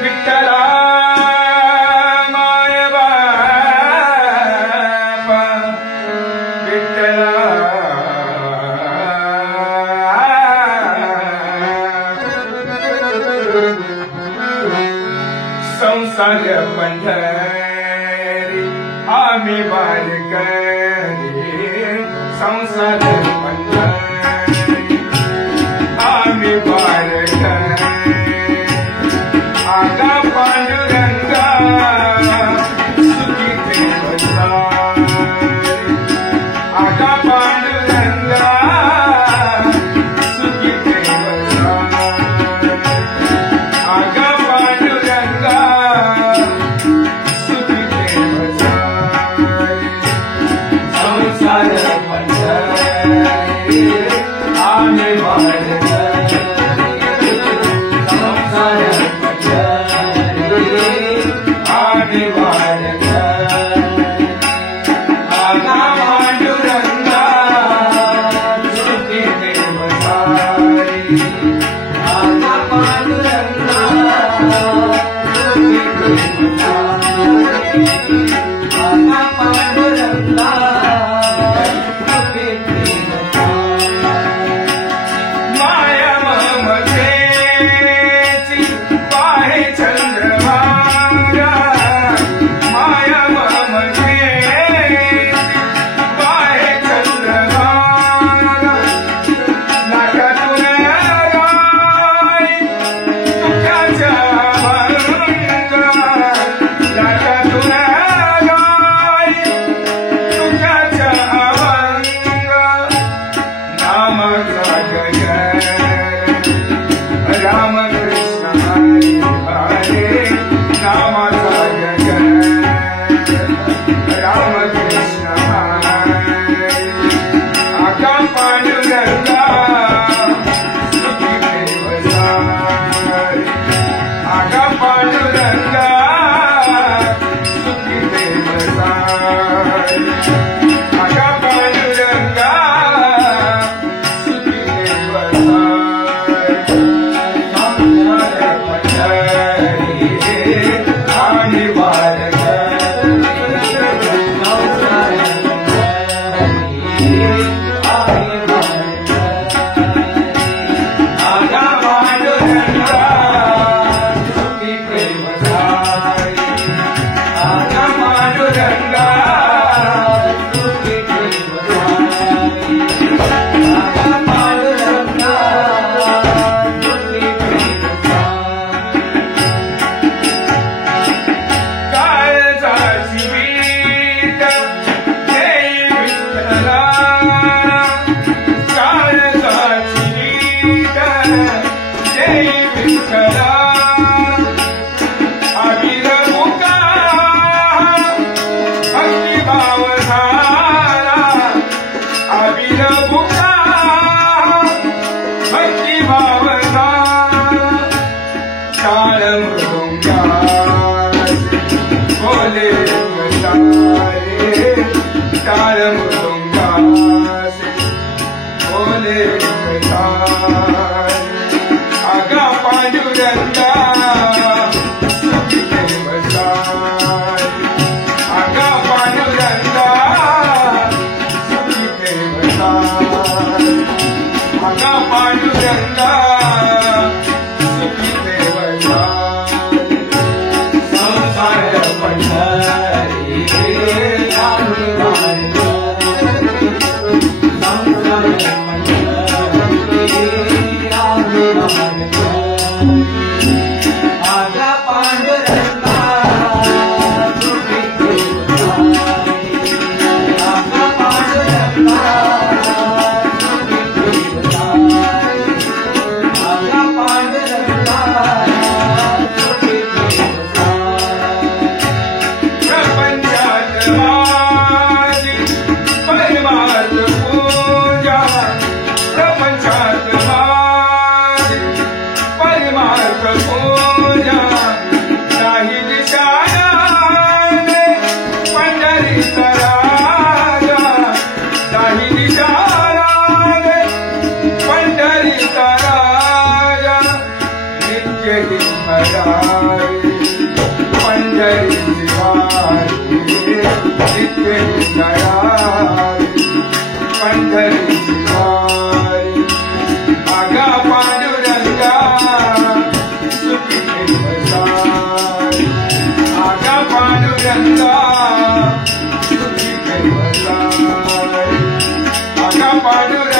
विठ्ठला माय बापा विठ्ठला संसार पंढरी आम्ही वारकरी संसार पंढरी आम्ही वारकरी आगा पांडुरंगा सुखी देवसारी आगा पांडुरंगा सुखी देवसारी आगा पांडुरंगा सुखी देवसारी संसार पंढरी आम्ही वारकरी संसार आम्ही वारकरी आगा पांडुरंगा सुखी देवसारी आगा पांडुरंगा सुखी देवसारी आगा पांडुरंगा सुखी देवसारी माया ममतेची पाहे चंद्रभागा माया ममतेची पाहे चंद्रभागा नाकातून राय तुझ्याच्या भंगा नाकातून राय तुझ्याच्या भंगा नामाचा गजर राम कृष्ण हरी हरे नामाचा गजर राम कृष्ण हरे आगा पांडुरंगा सुखी देवसारी आगा पांडुरंगा सुखी देवसारी आगा पांडुरंगा सुखी देवसारी संसार पंढरी आम्ही वारकरी संसार पंढरी आम्ही वारकरी आगा पांडुरंगा सुखी देवसारी आगा पांडुरंगा सुखी देवसारी आगा पांडुरंगा सुखी देवसारी काळजाची वीट जय विठ्ठला काळजाची वीट जय विठ्ठला अबीर मुका भक्तिभाव झाला अबीर मुका भक्तिभाव झाला टाळ मृदुंगाचे बोले कटाळे टाळ मृदुंगाचे बोले कटाळे आगा पांडुरंगा सुखी देवसारी आगा पांडुरंगा सुखी देवसारी आगा पांडुरंगा सुखी देवसारी संसार पंढरी आम्ही वारकरी पांडुरंगा